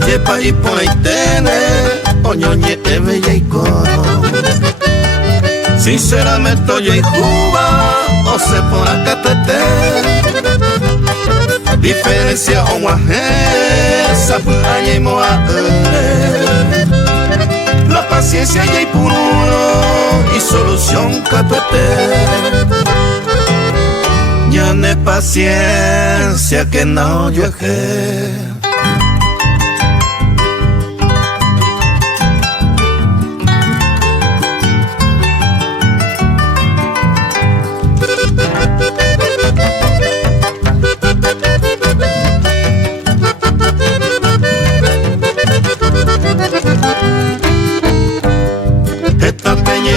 Ayepa y poitene, oñoñe eve y coro. Sinceramente yo y Cuba, o se por acá tete. Diferencia o guajesa, pues y moa. La paciencia y puro y solución catuete. Ya no es paciencia que no yo es. Esta peña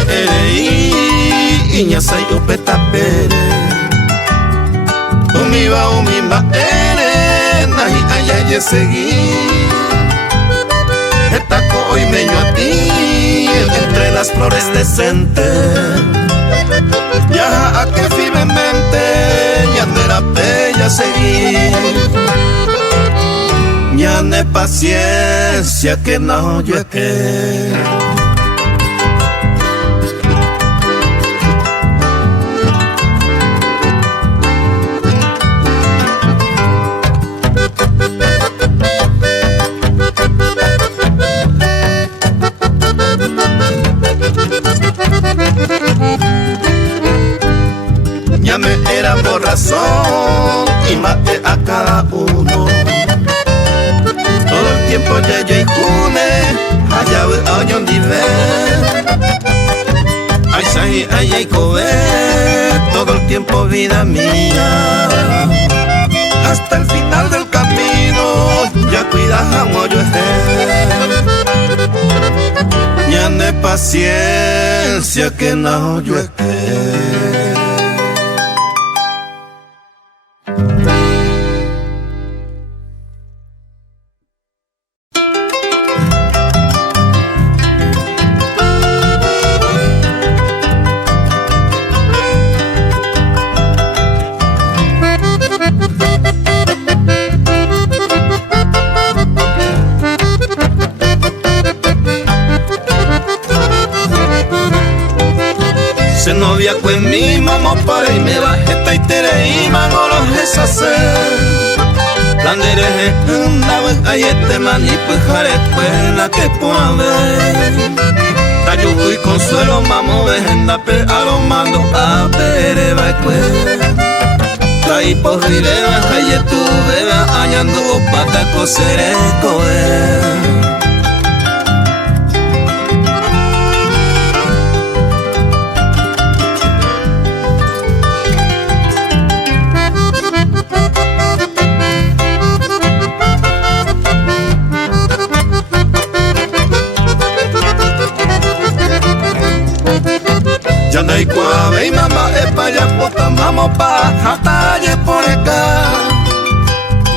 iña sai upeta pere. Umiba ere nahi ayaye seguí. Esta hoy meño a ti entre las flores decentes. Ya a que firmemente ya de la bella seguí. Ya no es paciencia que no yo es que. Ya me era por razón y maté a cada uno. Todo el tiempo ya yo y cune, allá ve año dive. Ay sai ay cobe, todo el tiempo vida mía. Hasta el final del camino, ya cuidas a yo ya no es paciencia que no yo es que. Se novia con mi mamá para y me bajé taitere y mangolo es hacer. Landere una vez hay este man y pues jare la que pueda ver. Tayugu y consuelo mamo vejenda pe a lo mando a pere va pues. Tai pohile va hay tu beba añando pata cosere coe. Y cuave y mamá es pa' allá, vamos pa' jatalle por acá.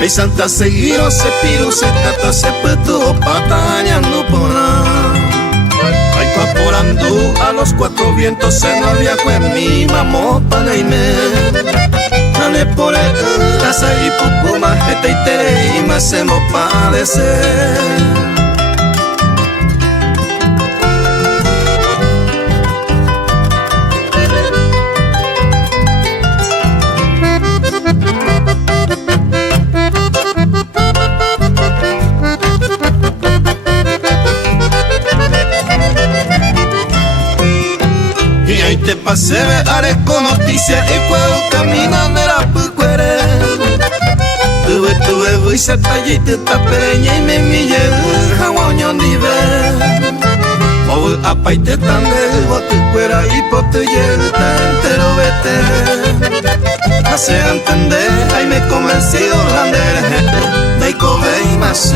Y santa seguiro se piru se cata se petuvo patañando por ahí. Ay paporando a los cuatro vientos se novia con mi mamá para y me. Dale por el casa y pupuma jeta y tere y me hacemos padecer. Te pasé ver con noticias y puedo caminar de la pucuere. Tuve y se tallé y te tapereña y me mille el jaguaño nive. O apa y te tande bote cuera y pote y el entero vete. Hace entender, ahí me convencido grande de cobe y más.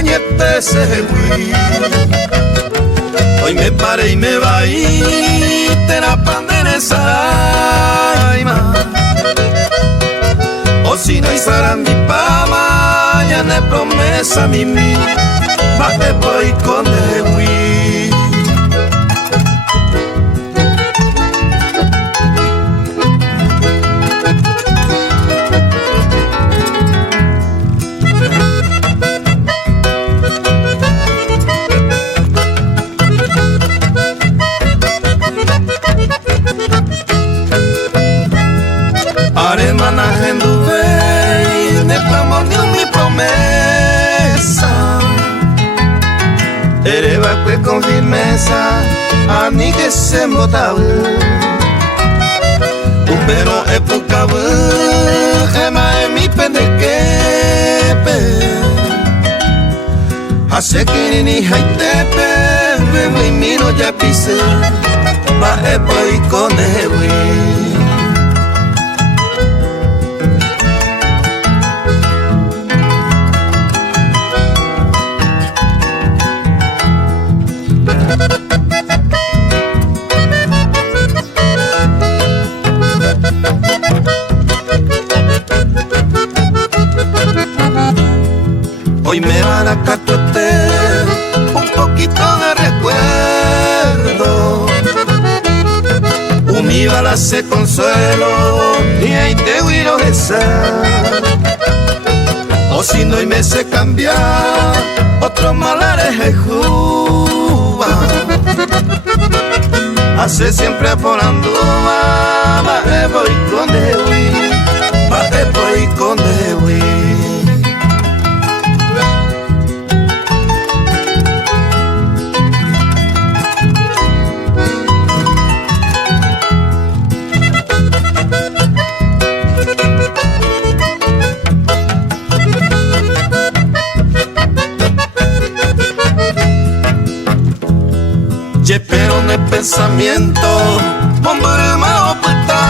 cañete se hui. Hoy me paré y me va y te la panderesa ma. O si no hicieran mi pama, ya ne promesa mimi, va te voy con de hui. Con firmeza a mí que se embotaba un pero época gema en mi pendequepe hace que ni jaitepe bebo y miro ya pise va epo y con ewi. Hoy me van a catotear un poquito de recuerdo. Mi bala se consuelo y ahí te voy a rezar. O si no y me sé cambiar otros malares de Cuba. Hace siempre por anduva, baje voy con Dewi, baje voy con Dewi. Pero en el pensamiento, hombre me oculta.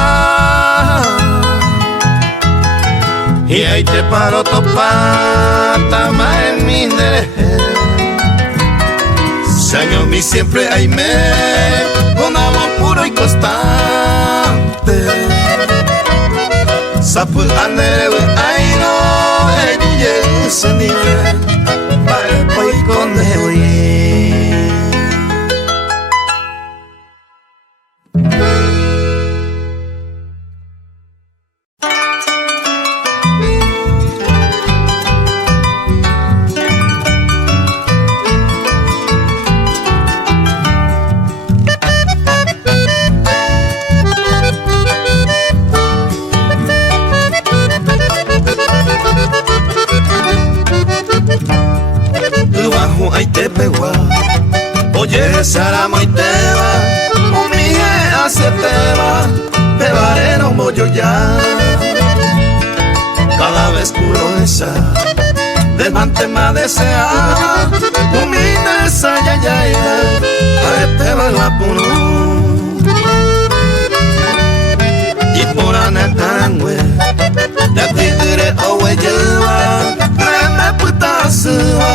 Y ahí te paro topata más en mi derecha. Señor, mi siempre hay me, con amor puro y constante. Sapu andere ay no, ella se nivel, para voy con Dewi. Oye, Saramo y Teba, un mije hace Teba, Tebareno mollo ya. Cada vez puro esa, delante más desea, un mije esa ya ya ya, a Teba la punu. Y por anatangüe, de ti diré owe lleva, créeme puta suba.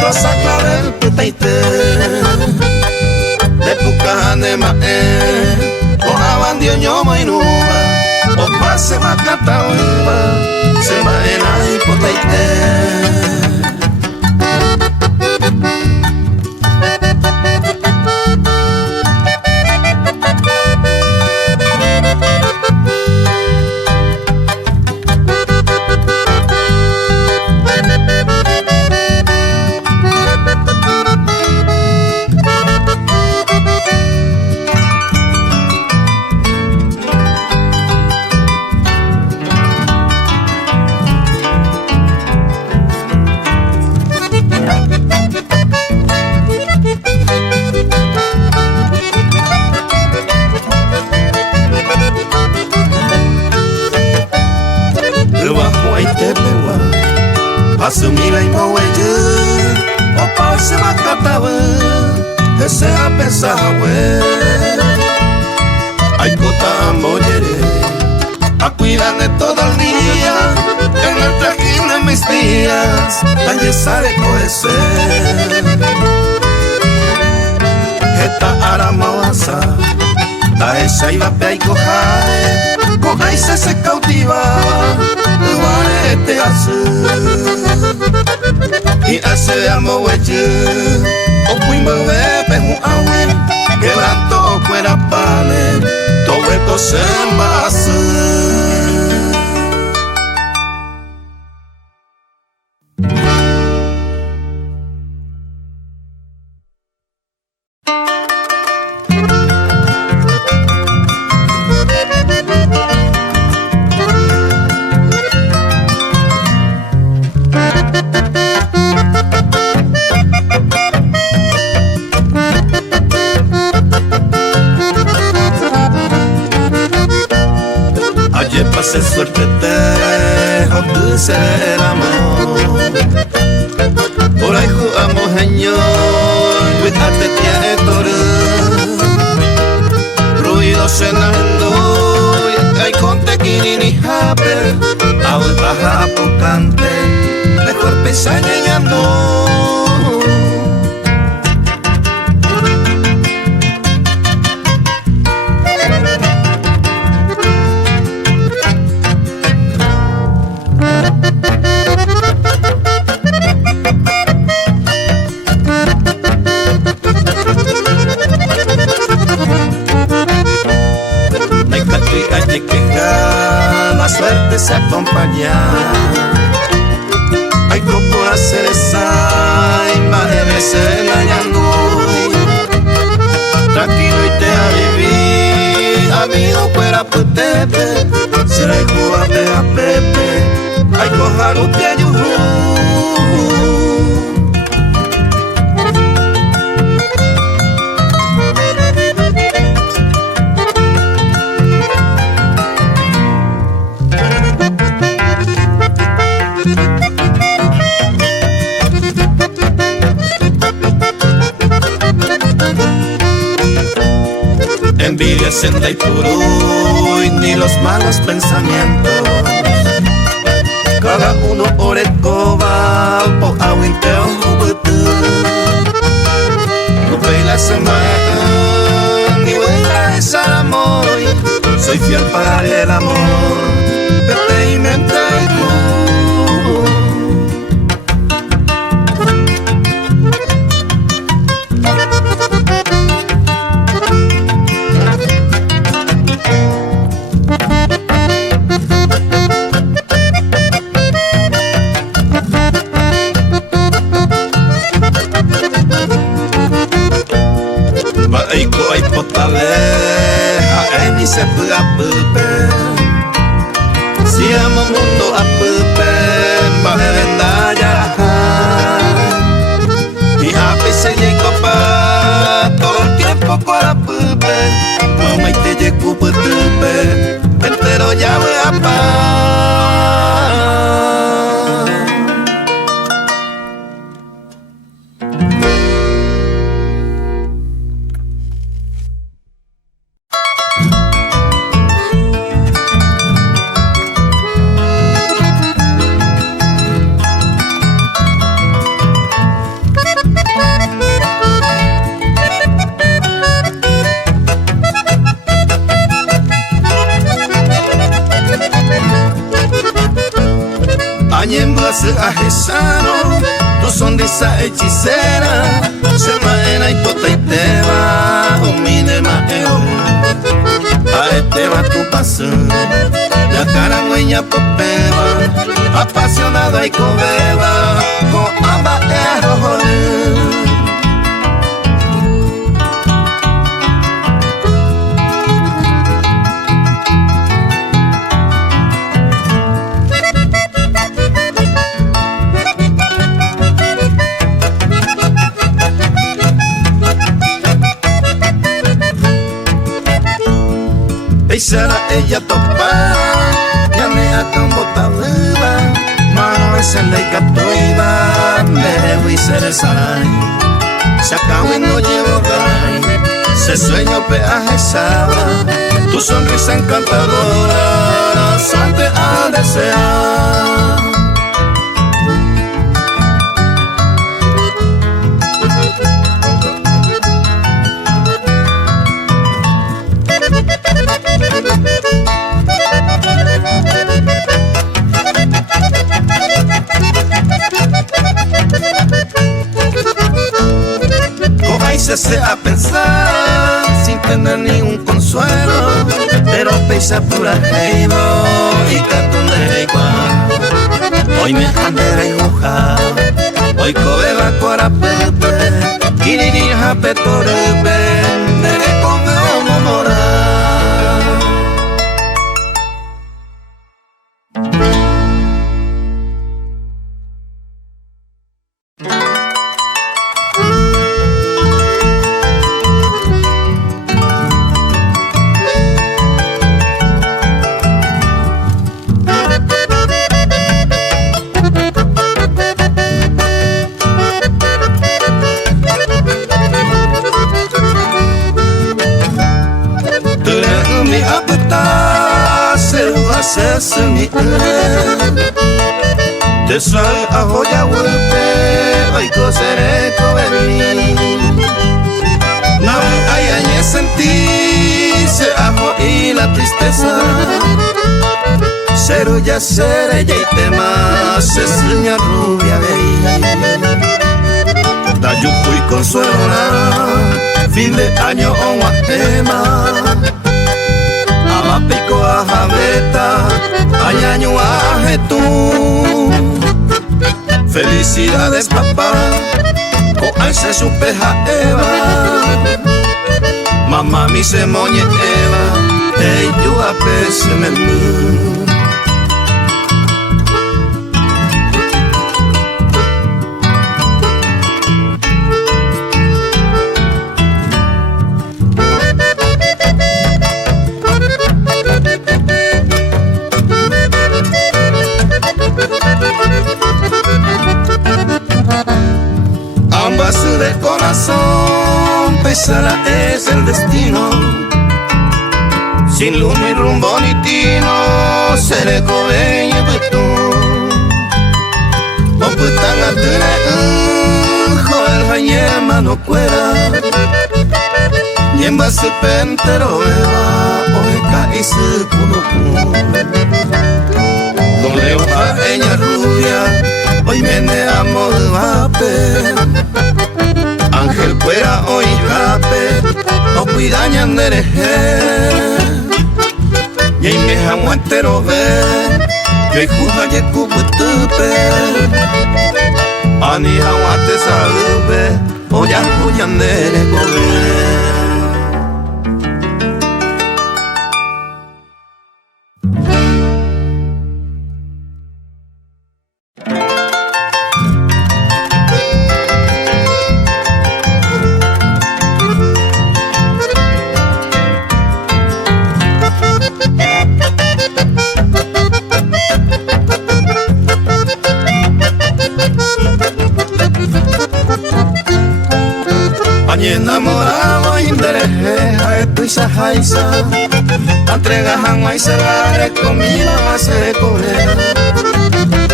Rosa clavel putaite de pucane mae o abandio ñoma inuba o pase macata uba se maena y putaite. Asumila y moweye, o pase macatawe, ese a pesawe. Ay cota mollere, a cuidar de todo el día, en el trajín de mis días, allí sale coecer. Esta aramawasa, la esa iba pe y coja y se cautivaba, vale te hace. Y hace amo hueche, o cuimbe bebe un agüe, quebranto o cuera pane, todo esto se envase. Pasé suerte dejo de ser amor. Por ahí jugamos señor, cuídate tía etore. Ruido cenando, hay conte ni jape. Aún baja apocante, mejor pensar no. La suerte se acompaña. Hay coco la cereza y más de veces la yangui. Tranquilo y te a vivir, amigo fuera putepe. Si la jugate a Pepe, hay cojar un piayurru. Envidia, senda y puro y ni los malos pensamientos. Cada uno orecoba po aguinteo juguete. No ve la semana ni vuelta esa amor. Soy fiel para el amor, vete y me entrego. Ay potaleja, ni se puede apupe. Si amo mundo apupe, va de vendalla. Y a veces llego pa todo el tiempo con la pupe. Mamá y te llego pupe, entero ya voy a pa. Añembase ajesano, tu sonrisa hechicera, se maena y tota y te va, humine maeo. A este va tu paso, la cara hueña popeva, apasionado y cobeba, con ambas errores. Y será ella topada, ya me acambota viva, mano es el de catuiva, me voy a ser esa. Se acabó y no llevo ray, ese sueño peajesaba, tu sonrisa encantadora, salte a desear. Comencé a pensar sin tener ningún consuelo, pero pesa pura heibo y cartón de igual. Hoy me andere y hoja, hoy cobeba cora pepe, kiriri jape torebe, nere come homo morar. Sesemi de suave a joya huepe, hoy coseré coveni. No hay añe sentí, se ajo y la tristeza. Cero ya seré ya y tema, se sueña rubia veí. Tayu fui consuela, fin de año o guatema. Pico a jabeta, añaño a jetú. Felicidades papá, con ese su peja Eva. Mamá mi se moñe Eva, ey yo a pese menú. De corazón pesará es el destino, sin luz ni rumbo ni tino, seré cobeño tú. O putan a tener joder jañema no cuera, y en base pentero eva, ojeca y se culo. Con leoja ella rubia, hoy me amo de vape. Ángel fuera hoy jape, o cuidañan de reje. Y ahí me jamo entero ver, yo y juja y cubutupe. Ani jaguate sabe, o ya huyan de recoger. Enamorado indereja esto y sajaisa, entregajan maíz celare comida a se coger.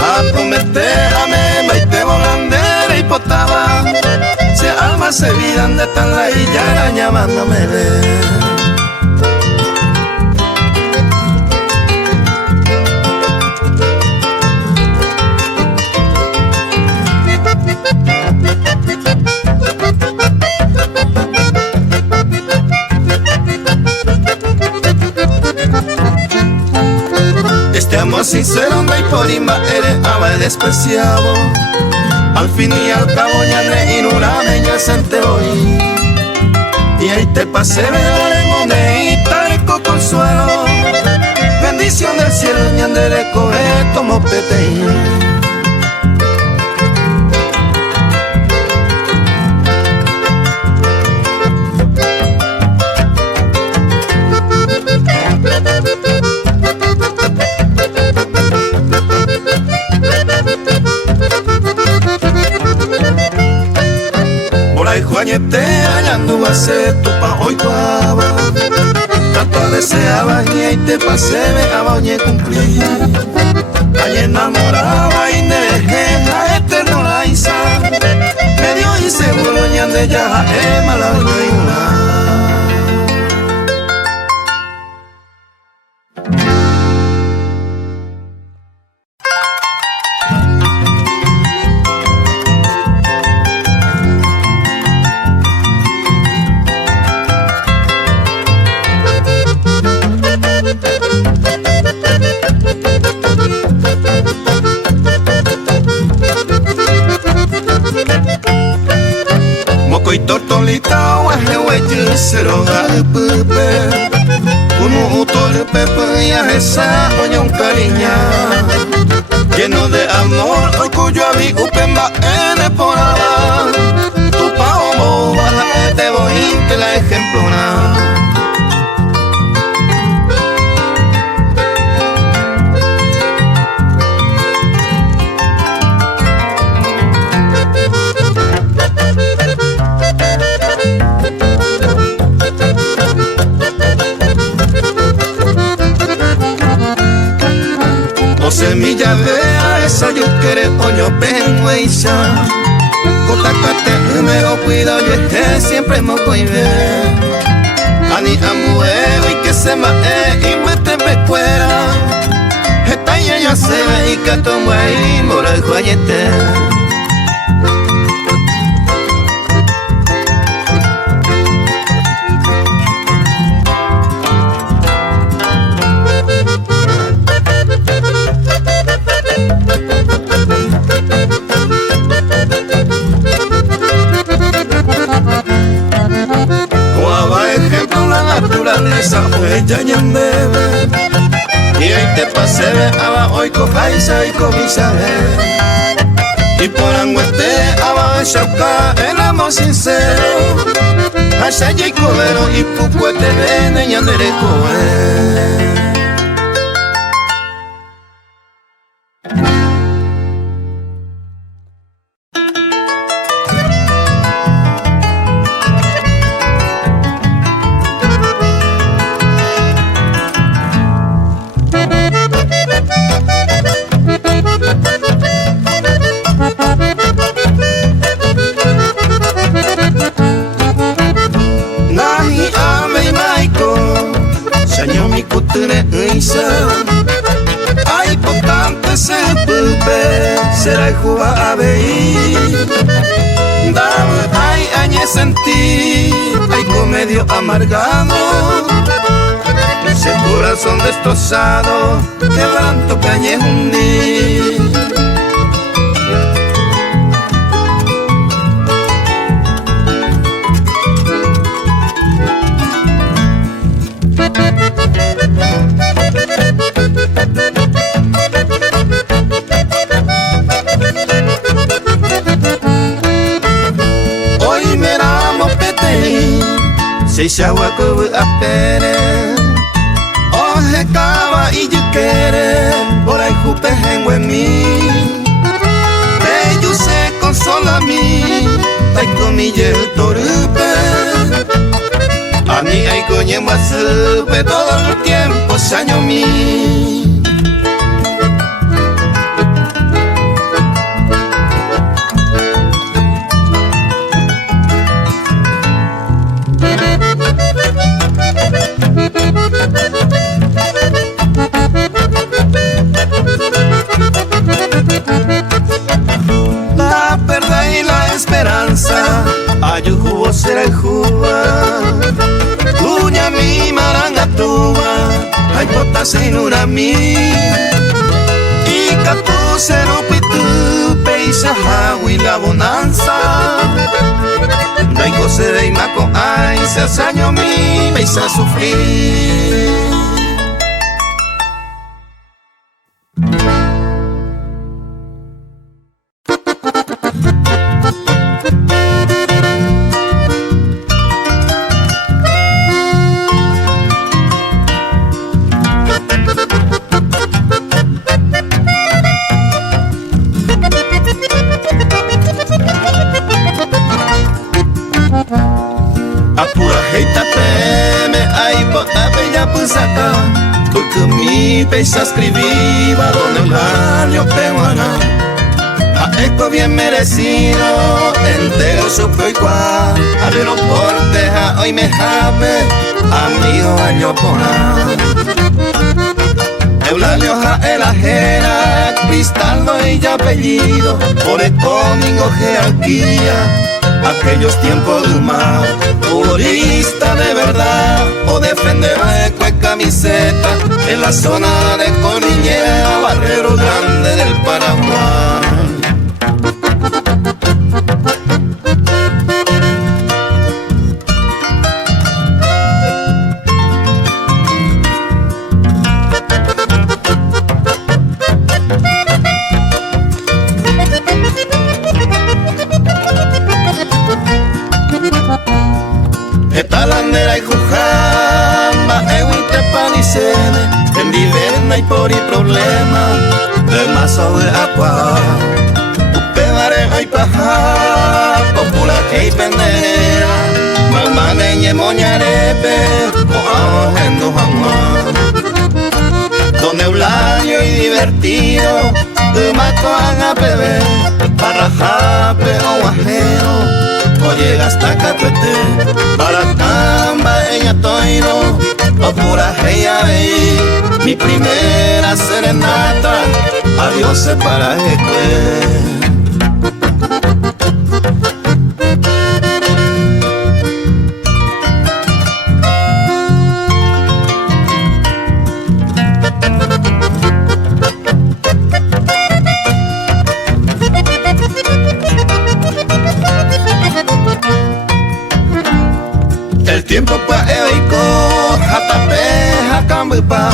A prometer a mema y te volandera y potaba, se alma se vidan de tan la y ya araña mándame ver. Este amor sincero no hay por imba, eres ama despreciado. Al fin y al cabo ya ne inurame ya sente hoy. Y ahí te pasé veré monedita rico consuelo. Bendición del cielo ñandere coge como peteí. Guañetera ya no va a ser tu pa' hoy guava. Tanto deseaba y te pasé me aboñé cumplir. Allí enamoraba y me dejé la eterna la isa. Me dio y seguro ya de ya mala y una. Mocoy tortolita guaje hueche seroga pepe. Uno utorpe ya esa oña un cariña. Lleno de amor orgullo a mi upemba en el porada. Tu pao baja te voy te la ejemplona. O semilla vea esa yo quiere oño pengueisa. Cotacate me lo cuido yo es que siempre me cuide. Ani amuevo y que se mae y mete me cuera. Esta ya se ve y que tomo ahí mora el juayete. Naturaleza huella y en bebé. Y ahí te pasé aba hoy cojaisa y comisa. Y por anguete aba chauca el amor sincero. Allá y cobero y pucuete vene y andere coe. Ay, potente se pupe, será el juba a ver. Dame, ay, añe sentí, ay, comedio amargado. Ese corazón destrozado, quebranto que añe hundí. Hoy me ramo pete, se chagua que apere. Oje cava y yo quiere, por ahí jupe jengo en mí. Bello se consola a mí, ay comille el torupe. A mí hay coñe más supe todo el tiempo saño mí. La verdad y la esperanza, ayujo será el juba. Uña mi maranga tuba, ay pota senura mi. Y catu cero pitu, peisa hawi la bonanza. Daigo se de imaco, ay se asaño mi, peisa sufrir. saca, porque mi peisa escribiva donde el año peruana. A esto bien merecido, entero supe igual. Aeroporte hoy me jape, amigo año pona. Eulalio el ajena, Cristaldo y ya apellido, por el domingo jerarquía. Aquellos tiempos de mar, futbolista de verdad, o defendeba de camiseta en la zona de Cordillera, Barrero Grande del Paraguay. Etalandera y Jujamba, Ewite Panicene, en Viverna y por y problema, del mazo de agua. Upevare y paja, popular que y pendera, mamá de moñarepe, coamos en Dojamá. Don Eulalio y divertido, mato a bebé, para jape o guajero. O llega hasta Catuete, para Tamba, ella toiro, o pura ella veí, mi primera serenata, adiós se para Ecue. El tiempo pa' evico, jatapeja cambupa,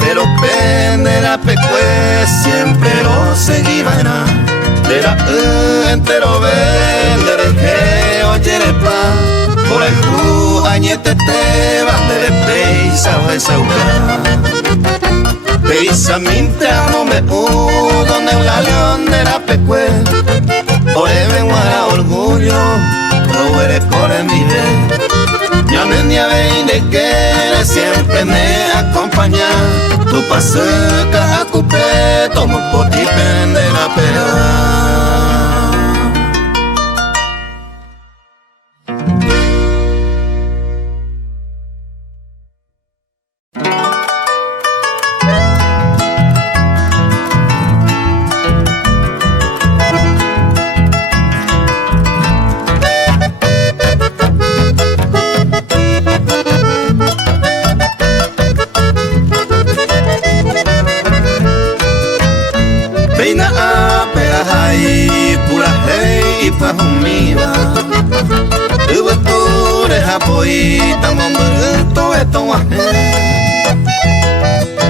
pero pendera pecue, siempre lo seguiba en a. Era entero vender el geo yerepa, por el ju añete te van de peisa o esa uca. Peisa minte amo me donde la león de la pecue, por even guara orgullo, no eres por en mi vida. Ya me de que siempre me acompaña. Tu paso caja cupé, tomo por ti pende la pera. Peina a peajai, pura hei pahumida. Ubeture hapoita, mambuto etoahe.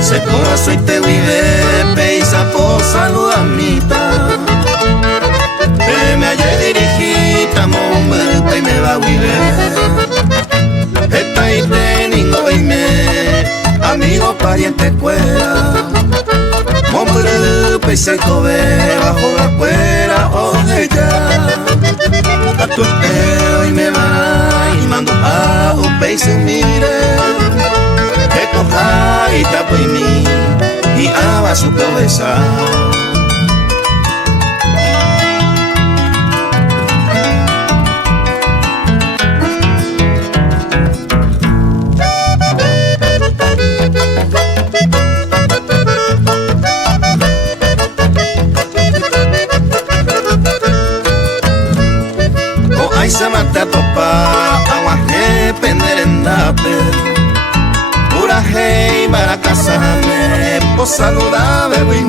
Se corazón y te vive, peisa por saludamita. Me hallé dirigita, mambuta y me va a vivir. Esta y teningo y me, amigo pariente cuera. Hombre, pese cobe bajo la cuera, ella. A tu espero y me va y mando a un pese mire. Que coja y tapo y mí y aba su cabeza. Se mata topa, aguaje, penderendape. Pura hey, para casarme, por saludable, güey.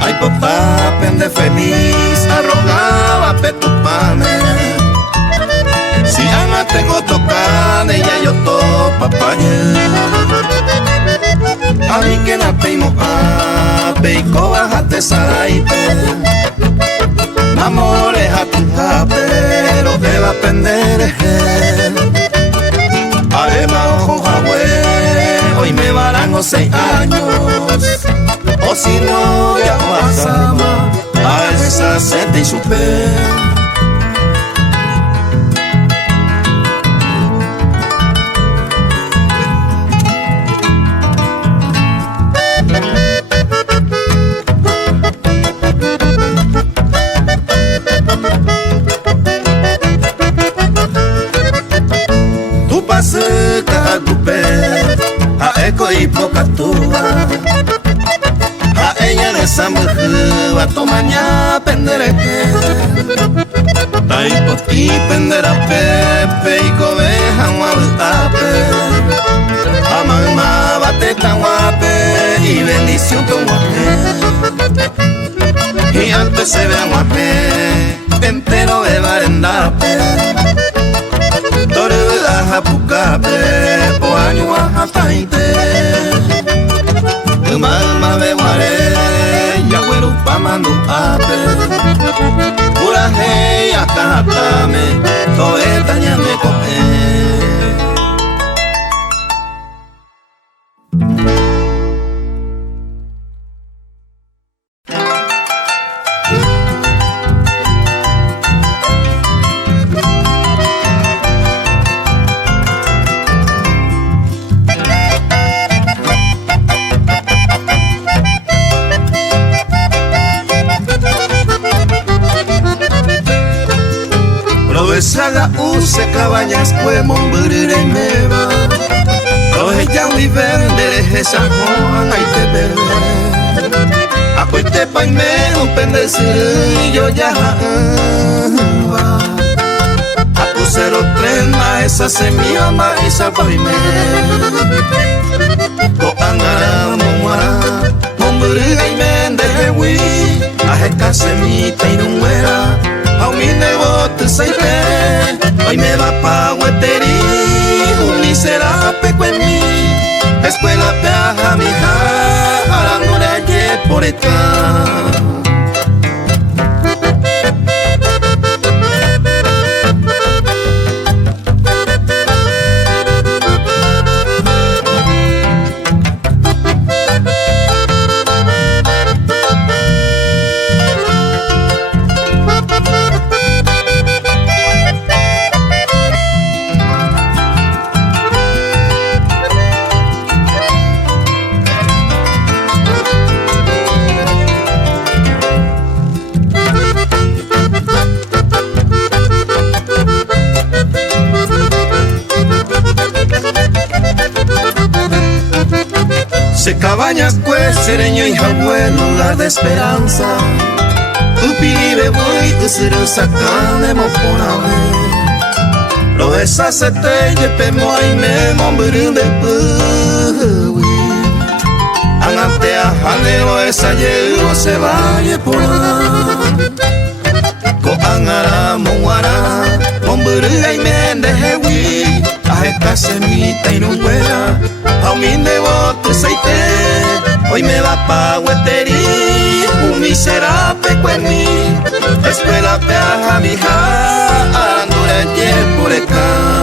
Ay, papá, pende feliz, arrogaba petupane. Si ama tengo tocane, ya yo topa pañe. A mí que na peimo a peico bajate saraite. Amores a tu pero que va a pender Arema ojo jagüe, hoy me varango 6 años. O si no ya pasaba a esa sete y supe. sambuhu atomanya pendereke Tai poti pendera pepe ikobe hanwalu ape Ama bate tan guape y bendición con guape Y antes se vean guape entero de barendape Tore de pucape o año guajatainte Mama be guare ya güero pa mando ape Pura hey akatame toe tañame coge Saga use cabañas que mombrire meva Rohe ya mi vendere esa joan ay te bebe Acuite pa me un pendecillo ya va Acusero tren ma esa semilla ma esa paime Ko angara momara mombrire y mendere wi Ajeca semita y numuera mi negocio saite hoy me va pa gueteri un miserable en mí escuela peaja mi hija ahora no le hallé por acá Se cabañas pues sereño y jabuen lugar de esperanza Upibe voy usiru sakane mo poname Lo esa se te yepe mo ay me mombrun de puwi Angante a janero esa yero se vaya por Ko angara monguara mombrun ay me de hewi Ajeca semita y no huela A mi negocio saite hoy me va pa gueteri un miserable en mí escuela peaja mi hija andura ayer por acá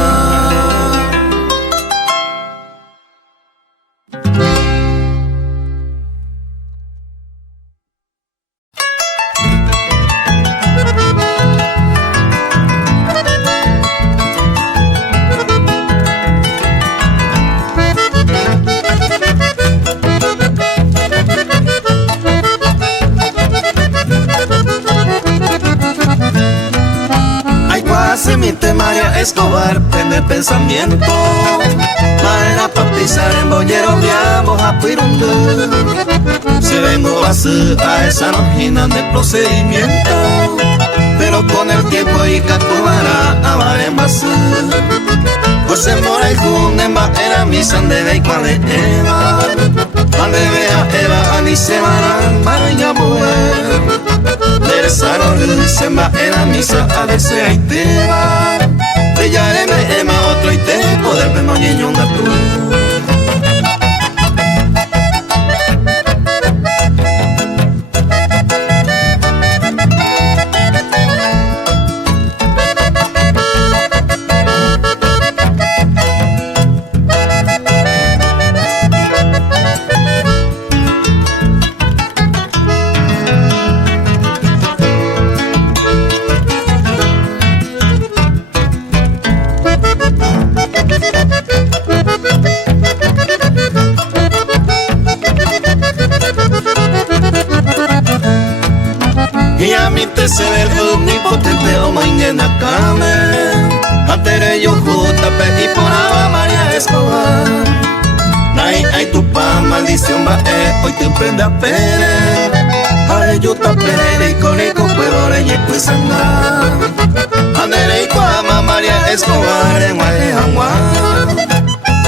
Semite María Escobar prende pensamiento Maera pa pisar en bollero viamos a Pirundú Se vengo a esa nojina de procedimiento Pero con el tiempo y catuara a barembasú José Mora y Junemba era mi sandebe y cual Eva Ande vea Eva Anice Marán Maraya Buer Saro semba era misa a desea y te va Te yareme ema otro y te poder ver no niño tú Y a mí te se ve omnipotente o mañana came Atere yo juta pe y por aba María Escobar Nay ay tu pa maldición va hoy te prende a pere de yuta pere y corico puebore y pisanga. Andere y cuama María Escobar en Guajeangua.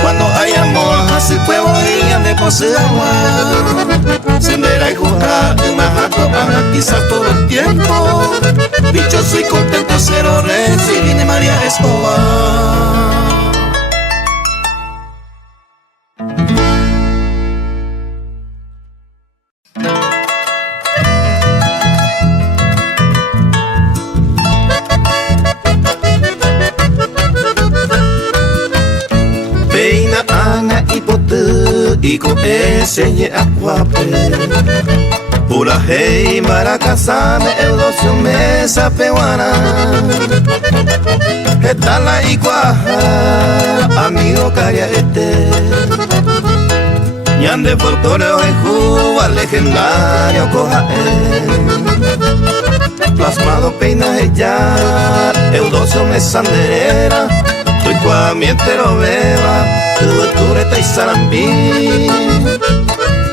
Cuando hay amor así puedo ir de posee agua. Sendera y juja y majaco quizás todo el tiempo. Dichoso y contento cero recibir María Escobar. Iko ese acuape Pura hey maracasame Eudosio mesa peruana Esta la iguaja Amigo caria Ñande folclore en Cuba Legendario coja Plasmado peinaje ya Eudosio mesa anderera Soy cuamientero beba Tureta y Sarambí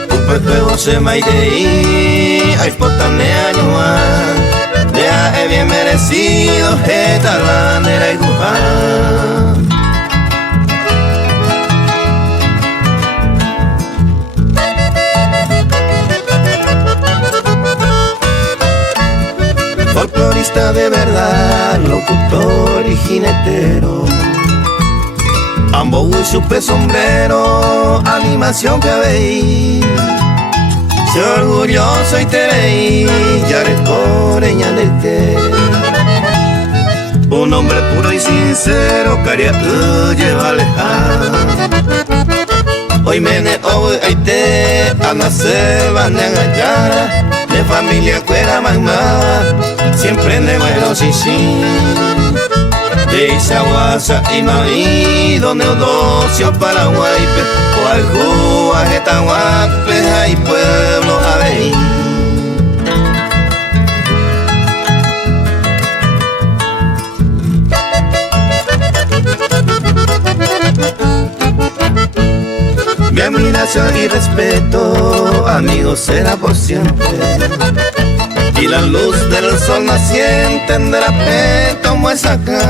Upepe se maidei Ay potanea ñuan Dea bien merecido Jeta landera y guján Folclorista de verdad Locutor y jinetero Ambos supe sombrero, animación que veí. Se orgulloso y tereí, ya recoreña del té. Un hombre puro y sincero, caria lleva alejar. Hoy mene hoy aite, a nacer van a engañar. De familia cuera mamá, siempre de buenos y sí. De Isaguasa y Maí, donde Eudosio Paraguay, Coalcúa, Getahuape, hay pueblo aveí. Mi admiración y respeto, amigos, será por siempre. Y la luz del sol naciente en repente como es acá.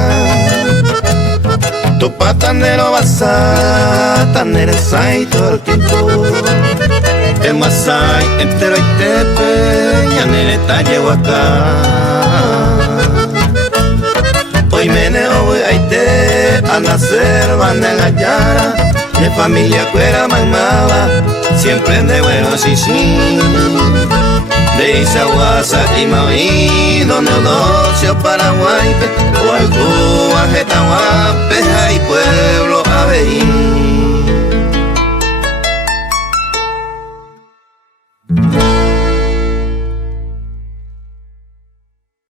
Tu patanero basa, tanero sai todo el tiempo. El Masai entero y tepe, ñanereta llevo acá. Hoy meneo voy a ite, a nacer van a engañar. De familia cuera mamaba, siempre de buenos y sí. De Isaguasa y Maí, donde Eudosio Paraguay, Coalcúa, Getahuape, hay pueblo aveí.